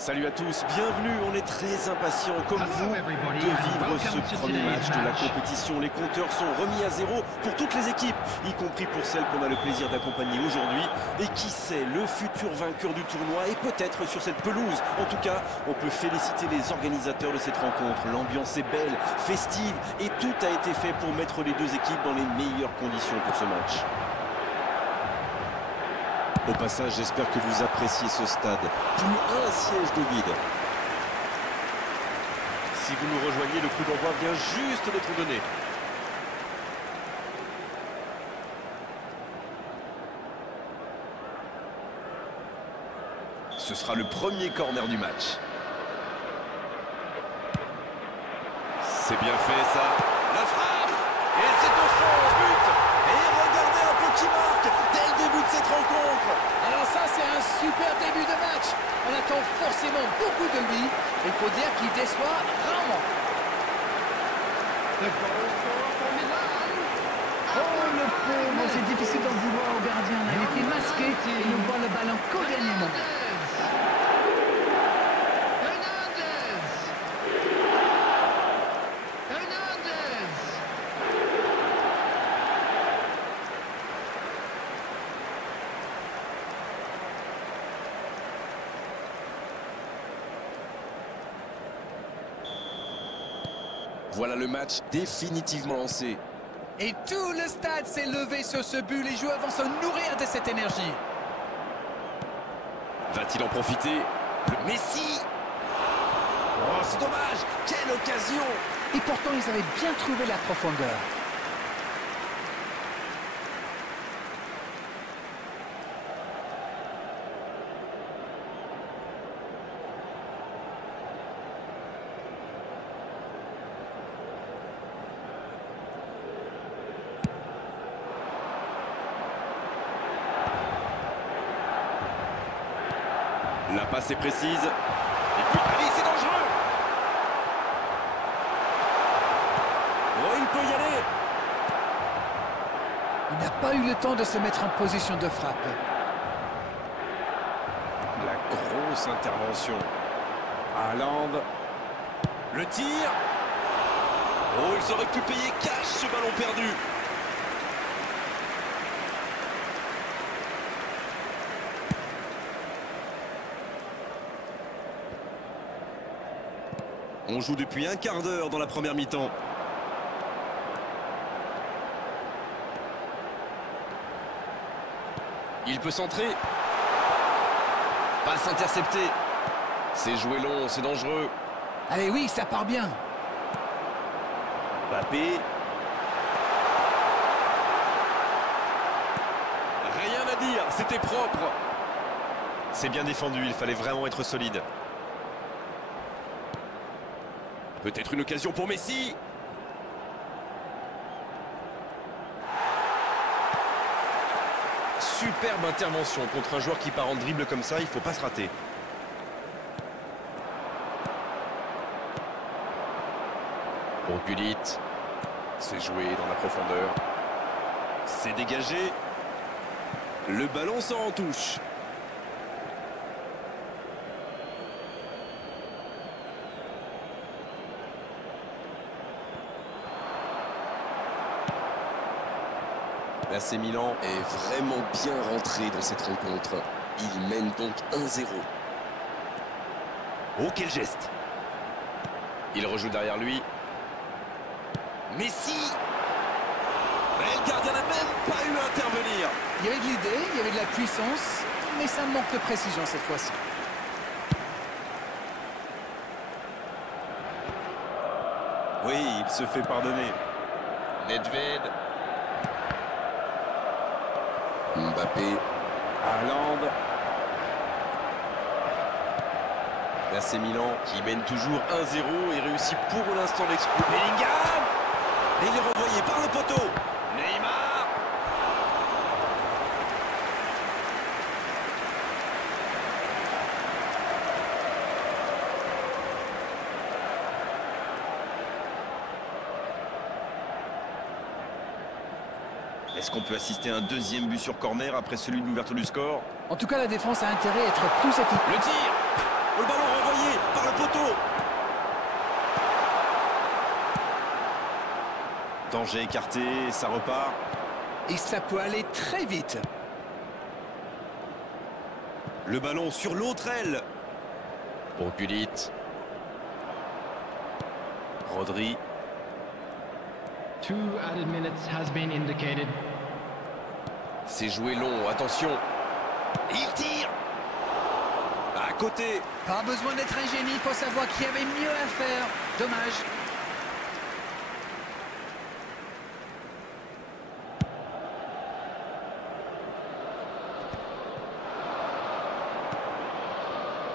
Salut à tous, bienvenue, on est très impatients comme vous de vivre ce premier match de la compétition. Les compteurs sont remis à zéro pour toutes les équipes, y compris pour celles qu'on a le plaisir d'accompagner aujourd'hui. Et qui sait, le futur vainqueur du tournoi est peut-être sur cette pelouse. En tout cas, on peut féliciter les organisateurs de cette rencontre. L'ambiance est belle, festive et tout a été fait pour mettre les deux équipes dans les meilleures conditions pour ce match. Au passage, j'espère que vous appréciez ce stade. Plus un siège de vide. Si vous nous rejoignez, le coup d'envoi vient juste d'être donné. Ce sera le premier corner du match. C'est bien fait ça. La frappe. Et c'est au fond, but. Et regardez un peu qui marque dès le début de cette rencontre. Alors ça, c'est un super début de match. On attend forcément beaucoup de lui. Il faut dire qu'il déçoit rarement. Oh, le pauvre, c'est difficile d'en vouloir au gardien. Là. Il était masqué et nous voit le ballon qu'au dernier moment. Voilà le match définitivement lancé. Et tout le stade s'est levé sur ce but. Les joueurs vont se nourrir de cette énergie. Va-t-il en profiter? Le Messi. Oh, c'est dommage. Quelle occasion. Et pourtant, ils avaient bien trouvé la profondeur. La passe est précise. Et puis, allez, c'est dangereux. Oh, il peut y aller. Il n'a pas eu le temps de se mettre en position de frappe. La grosse intervention. Haaland. Le tir. Oh, ils auraient pu payer cash ce ballon perdu. On joue depuis un quart d'heure dans la première mi-temps. Il peut centrer. Passe interceptée. C'est joué long, c'est dangereux. Allez, oui, ça part bien. Mbappé. Rien à dire, c'était propre. C'est bien défendu, il fallait vraiment être solide. Peut-être une occasion pour Messi. Superbe intervention contre un joueur qui part en dribble comme ça, il ne faut pas se rater. Pour Gullit. C'est joué dans la profondeur. C'est dégagé. Le ballon sort en touche. L'AC Milan est vraiment bien rentré dans cette rencontre. Il mène donc 1-0. Oh, quel geste! Il rejoue derrière lui. Messi! Et le gardien n'a même pas eu à intervenir. Il y avait de l'idée, il y avait de la puissance, mais ça manque de précision cette fois-ci. Oui, il se fait pardonner. Nedved. Mbappé, Haaland. l'AC Milan qui mène toujours 1-0 et réussit pour l'instant l'exploit. Bellingham. Et il est renvoyé par le poteau. Neymar. Est-ce qu'on peut assister à un deuxième but sur corner après celui de l'ouverture du score? En tout cas, la défense a intérêt à être plus active. Le tir! Le ballon renvoyé par le poteau. Danger écarté, ça repart. Et ça peut aller très vite. Le ballon sur l'autre aile. Pour Gullit. Rodri. 2 added minutes has been indicated. C'est joué long, attention. Il tire. À côté. Pas besoin d'être un génie pour savoir qu'il y avait mieux à faire. Dommage.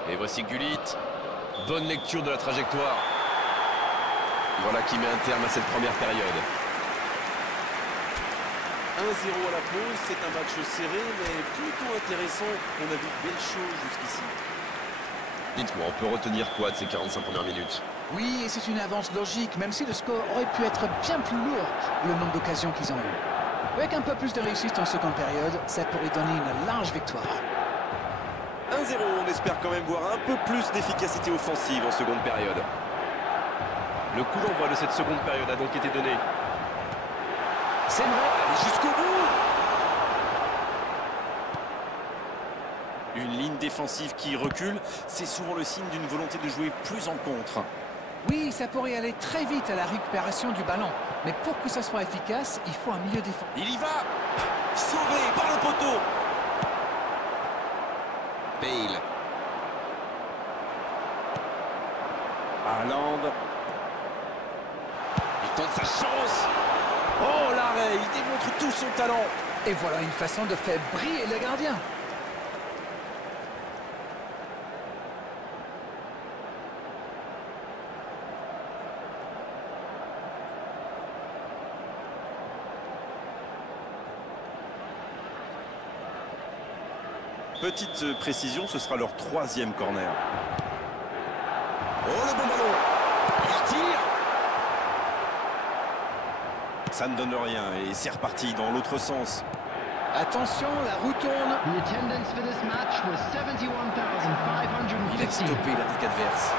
Et voici Gullit. Bonne lecture de la trajectoire. Voilà qui met un terme à cette première période. 1-0 à la pause, c'est un match serré, mais plutôt intéressant. On a vu de belles choses jusqu'ici. Dites-moi, on peut retenir quoi de ces 45 premières minutes? Oui, et c'est une avance logique, même si le score aurait pu être bien plus lourd, le nombre d'occasions qu'ils ont eu. Avec un peu plus de réussite en seconde période, ça pourrait donner une large victoire. 1-0, on espère quand même voir un peu plus d'efficacité offensive en seconde période. Le coup d'envoi de cette seconde période a donc été donné. C'est vrai. Allez jusqu'au bout. Une ligne défensive qui recule, c'est souvent le signe d'une volonté de jouer plus en contre. Oui, ça pourrait aller très vite à la récupération du ballon. Mais pour que ça soit efficace, il faut un milieu défensif. Il y va. Sauvé par le poteau. Bale. Haaland. Il tente sa chance. Oh, l'arrêt, il démontre tout son talent. Et voilà une façon de faire briller le gardien. Petite précision, ce sera leur 3e corner. Oh, le bon ballon. Il tire. Ça ne donne rien et c'est reparti dans l'autre sens. Attention, la roue tourne. The attendance for this match was Il a 71,550. stoppé l'attaque adverse.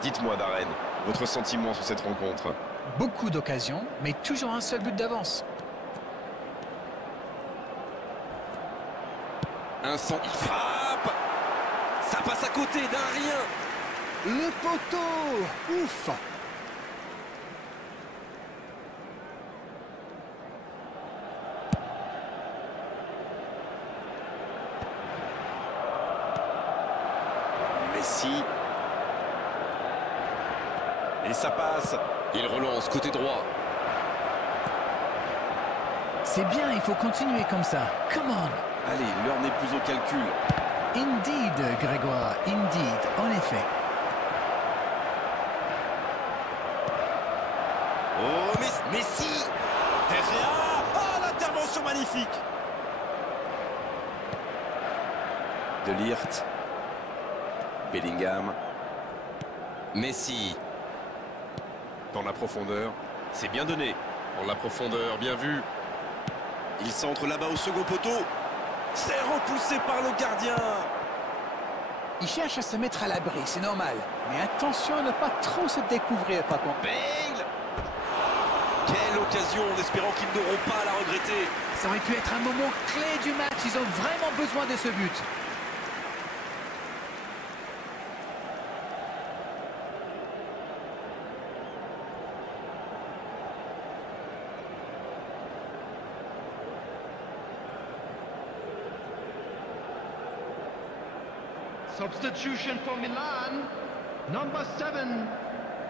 Dites-moi, Darren, votre sentiment sur cette rencontre? Beaucoup d'occasions, mais toujours un seul but d'avance. Un centre, il frappe. Ça passe à côté d'un rien. Le poteau. Ouf. Messi. Et ça passe. Il relance côté droit. C'est bien, il faut continuer comme ça. Come on. Allez, l'heure n'est plus au calcul. Indeed, Grégoire, indeed, en effet. Oh, Messi. Derrière. Ah, l'intervention magnifique. De Ligt. Bellingham. Messi. Dans la profondeur. C'est bien donné. Dans la profondeur, bien vu. Il centre là-bas au second poteau. C'est repoussé par le gardien. Il cherche à se mettre à l'abri, c'est normal. Mais attention à ne pas trop se découvrir, par contre. Bale. Quelle occasion, en espérant qu'ils n'auront pas à la regretter. Ça aurait pu être un moment clé du match. Ils ont vraiment besoin de ce but. Substitution for Milan. Number 7,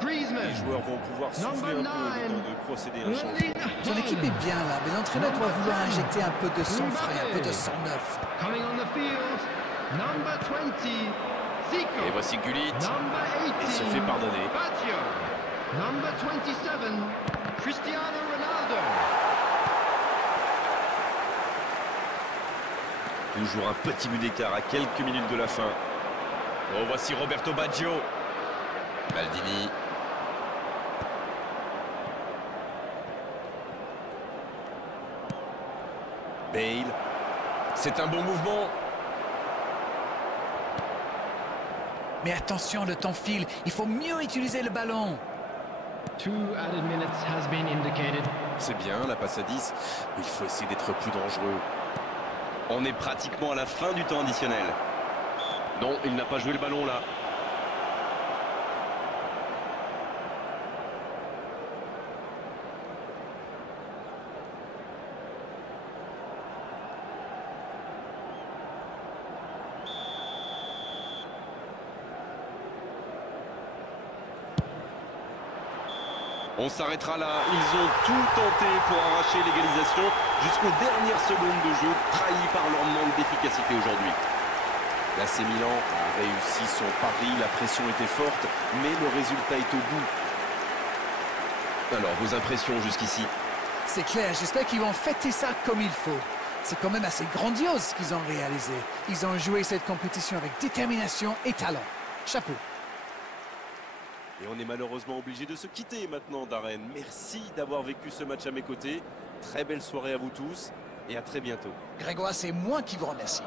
Griezmann. Les joueurs vont pouvoir souffler un peu avant de procéder à un changement. Son équipe est bien là, mais l'entraîneur doit vouloir injecter un peu de sang frais, un peu de sang neuf. Coming on the field, number 20, Zico. Et voici Gullit. Number 18, Il se fait pardonner. Baggio. Number 27, Cristiano Ronaldo. Toujours un petit but d'écart à quelques minutes de la fin. Oh, voici Roberto Baggio. Maldini. Bale. C'est un bon mouvement. Mais attention, le temps file. Il faut mieux utiliser le ballon. 2 added minutes has been indicated. C'est bien, la passe à 10. Mais il faut essayer d'être plus dangereux. On est pratiquement à la fin du temps additionnel. Non, il n'a pas joué le ballon là. On s'arrêtera là. Ils ont tout tenté pour arracher l'égalisation jusqu'aux dernières secondes de jeu, trahis par leur manque d'efficacité aujourd'hui. L'AC Milan a réussi son pari, la pression était forte, mais le résultat est au bout. Alors, vos impressions jusqu'ici? C'est clair, j'espère qu'ils vont fêter ça comme il faut. C'est quand même assez grandiose ce qu'ils ont réalisé. Ils ont joué cette compétition avec détermination et talent. Chapeau. Et on est malheureusement obligé de se quitter maintenant, Darren. Merci d'avoir vécu ce match à mes côtés. Très belle soirée à vous tous et à très bientôt. Grégoire, c'est moi qui vous remercie.